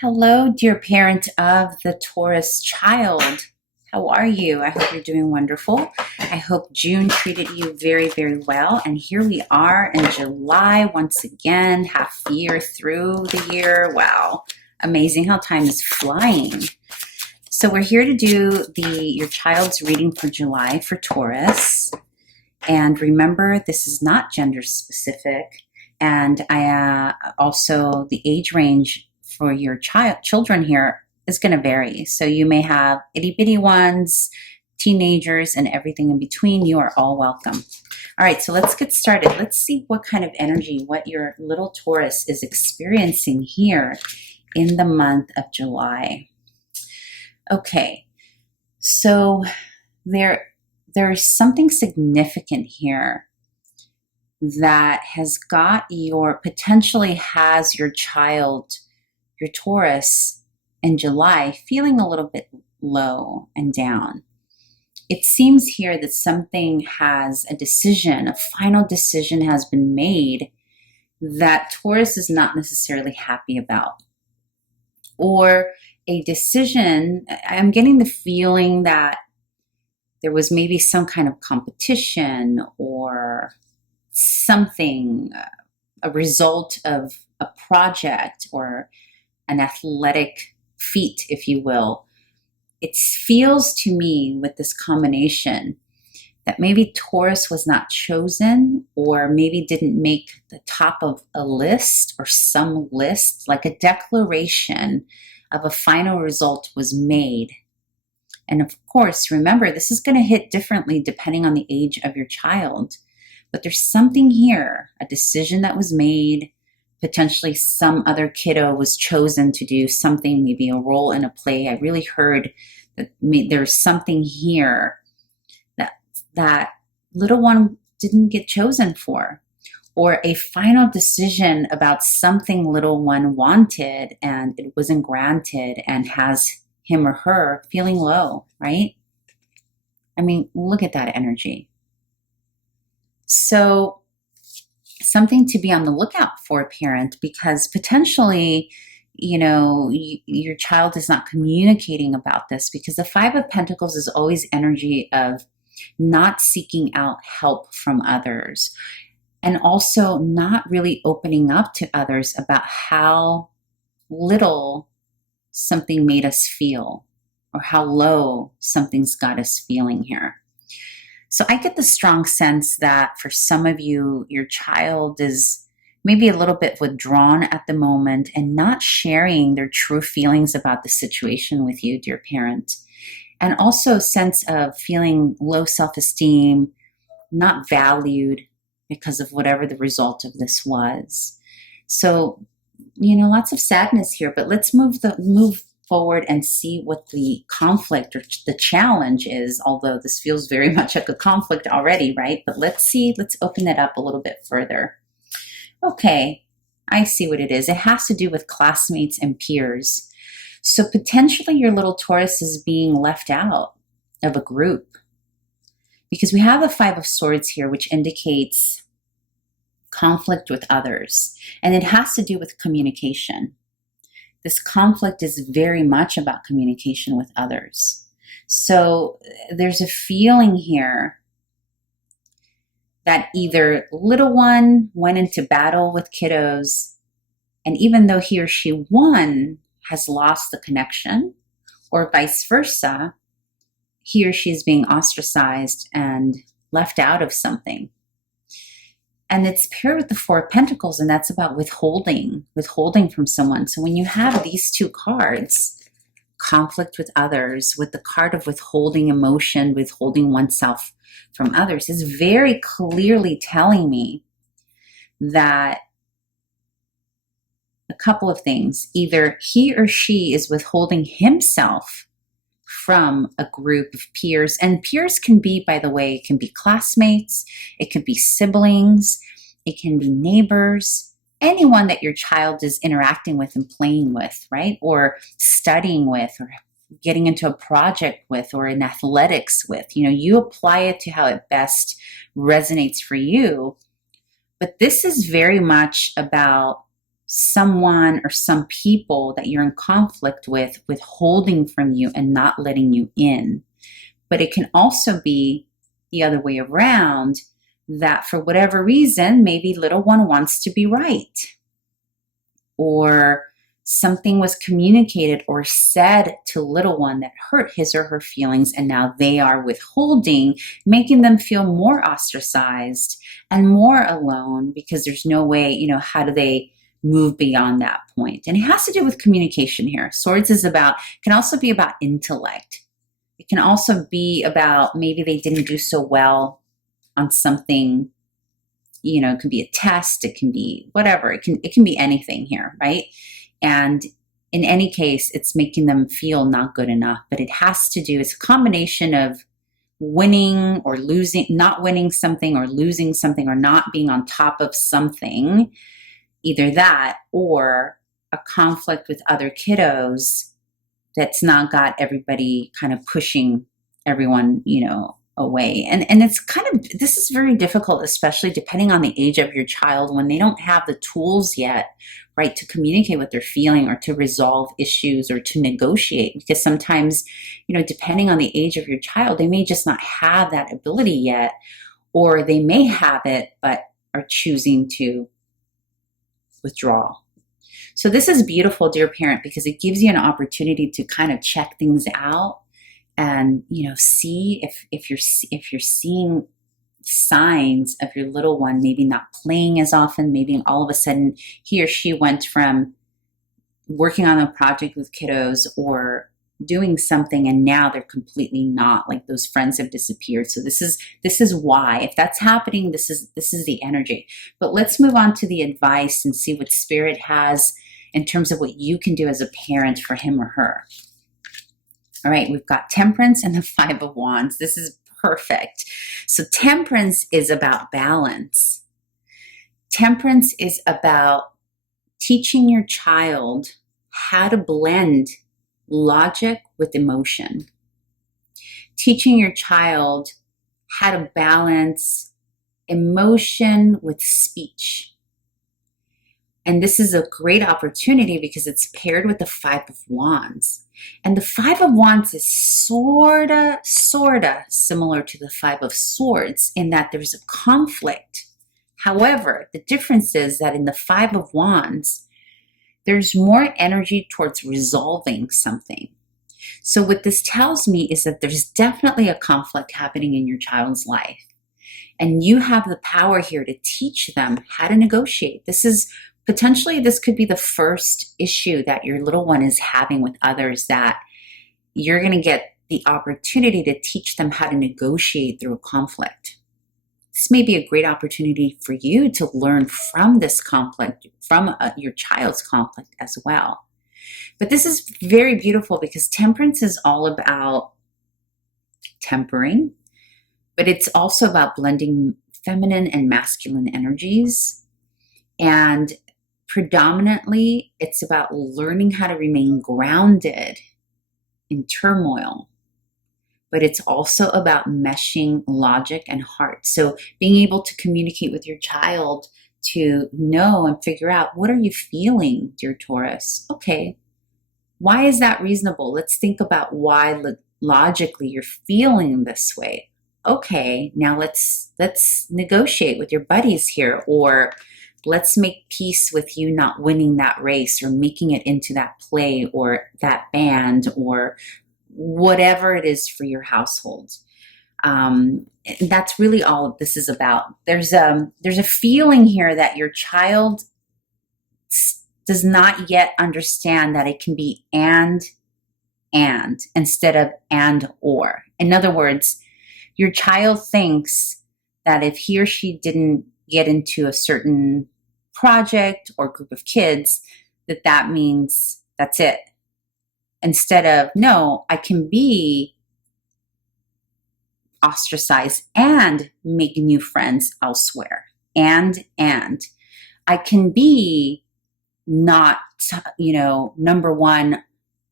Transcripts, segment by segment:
Hello, dear parent of the Taurus child. How are you? I hope you're doing wonderful. I hope June treated you very, very well. And here we are in July once again, half year through the year. Wow, amazing how time is flying. So we're here to do your child's reading for July for Taurus. And remember, this is not gender specific. And I also the age range for your children here is going to vary. So you may have itty bitty ones, teenagers, and everything in between. You are all welcome. All right, so let's get started. Let's see what kind of energy, what your little Taurus is experiencing here in the month of July. Okay, so there is something significant here that has got potentially has your child, your Taurus in July, feeling a little bit low and down. It seems here that something a final decision has been made that Taurus is not necessarily happy about. Or a decision, I'm getting the feeling that there was maybe some kind of competition or something, a result of a project or an athletic feat, if you will. It feels to me with this combination that maybe Taurus was not chosen, or maybe didn't make the top of a list or some list, like a declaration of a final result was made. And of course, remember, this is going to hit differently depending on the age of your child. But there's something here, a decision that was made, potentially some other kiddo was chosen to do something, maybe a role in a play. I really heard that there's something here that little one didn't get chosen for, or a final decision about something little one wanted and it wasn't granted, and has him or her feeling low, right? I mean, look at that energy. So something to be on the lookout for, parent, because potentially, your child is not communicating about this, because the Five of Pentacles is always energy of not seeking out help from others, and also not really opening up to others about how little something made us feel, or how low something's got us feeling here. So I get the strong sense that for some of you, your child is maybe a little bit withdrawn at the moment and not sharing their true feelings about the situation with you, dear parent. And also a sense of feeling low self-esteem, not valued because of whatever the result of this was. So, lots of sadness here, but let's move forward and see what the conflict or the challenge is, although this feels very much like a conflict already, right? But let's open it up a little bit further. Okay, I see what it is. It has to do with classmates and peers. So potentially your little Taurus is being left out of a group, because we have the Five of Swords here, which indicates conflict with others, and it has to do with communication. This conflict is very much about communication with others. So there's a feeling here that either little one went into battle with kiddos, and even though he or she won, has lost the connection, or vice versa, he or she is being ostracized and left out of something. And it's paired with the Four of Pentacles, and that's about withholding from someone. So when you have these two cards, conflict with others, with the card of withholding emotion, withholding oneself from others, is very clearly telling me that a couple of things. Either he or she is withholding himself from a group of peers. And peers can be, by the way, it can be classmates, it can be siblings, it can be neighbors, anyone that your child is interacting with and playing with, right? Or studying with, or getting into a project with, or in athletics with. You apply it to how it best resonates for you. But this is very much about someone or some people that you're in conflict with withholding from you and not letting you in. But it can also be the other way around, that for whatever reason, maybe little one wants to be right, or something was communicated or said to little one that hurt his or her feelings, and now they are withholding, making them feel more ostracized and more alone, because there's no way, how do they move beyond that point? And it has to do with communication here. Swords can also be about intellect. It can also be about maybe they didn't do so well on something. It can be a test, it can be whatever, it can be anything here, right? And in any case, it's making them feel not good enough. But it has to do, it's a combination of winning or losing, not winning something or losing something, or not being on top of something, either that or a conflict with other kiddos that's not got everybody kind of pushing everyone, away. And it's this is very difficult, especially depending on the age of your child, when they don't have the tools yet, right, to communicate what they're feeling or to resolve issues or to negotiate. Because sometimes, depending on the age of your child, they may just not have that ability yet, or they may have it, but are choosing to withdraw. So this is beautiful, dear parent, because it gives you an opportunity to kind of check things out and see if you're seeing signs of your little one maybe not playing as often. Maybe all of a sudden he or she went from working on a project with kiddos or doing something, and now they're completely not, like those friends have disappeared. So this is why. If that's happening, this is the energy. But let's move on to the advice and see what Spirit has in terms of what you can do as a parent for him or her. All right, we've got Temperance and the Five of Wands. This is perfect. So Temperance is about balance. Temperance is about teaching your child how to blend logic with emotion. Teaching your child how to balance emotion with speech. And this is a great opportunity because it's paired with the Five of Wands. And the Five of Wands is sorta similar to the Five of Swords in that there's a conflict. However, the difference is that in the Five of Wands, there's more energy towards resolving something. So what this tells me is that there's definitely a conflict happening in your child's life. And you have the power here to teach them how to negotiate. This could be the first issue that your little one is having with others, that you're going to get the opportunity to teach them how to negotiate through a conflict. This may be a great opportunity for you to learn from this conflict, from your child's conflict as well. But this is very beautiful because Temperance is all about tempering, but it's also about blending feminine and masculine energies. And predominantly, it's about learning how to remain grounded in turmoil. But it's also about meshing logic and heart. So being able to communicate with your child to know and figure out, what are you feeling, dear Taurus? Okay, why is that reasonable? Let's think about why logically you're feeling this way. Okay, now let's negotiate with your buddies here, or let's make peace with you not winning that race or making it into that play or that band or whatever it is for your household. That's really all this is about. There's a feeling here that your child does not yet understand that it can be and instead of and or. In other words, your child thinks that if he or she didn't get into a certain project or group of kids, that means that's it. Instead of, no, I can be ostracized and make new friends elsewhere. And I can be not, number one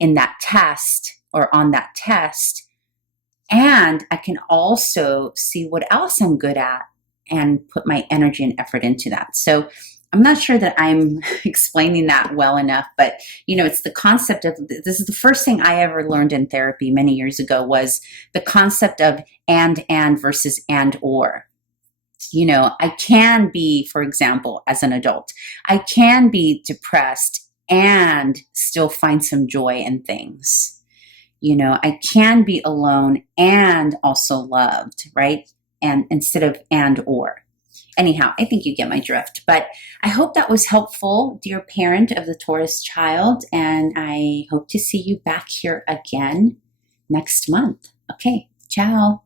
in that test or on that test. And I can also see what else I'm good at and put my energy and effort into that. So I'm not sure that I'm explaining that well enough, but it's the concept of, this is the first thing I ever learned in therapy many years ago, was the concept of and versus and or. I can be, for example, as an adult, I can be depressed and still find some joy in things. I can be alone and also loved, right? And instead of and or. Anyhow, I think you get my drift, but I hope that was helpful, dear parent of the Taurus child, and I hope to see you back here again next month. Okay, ciao.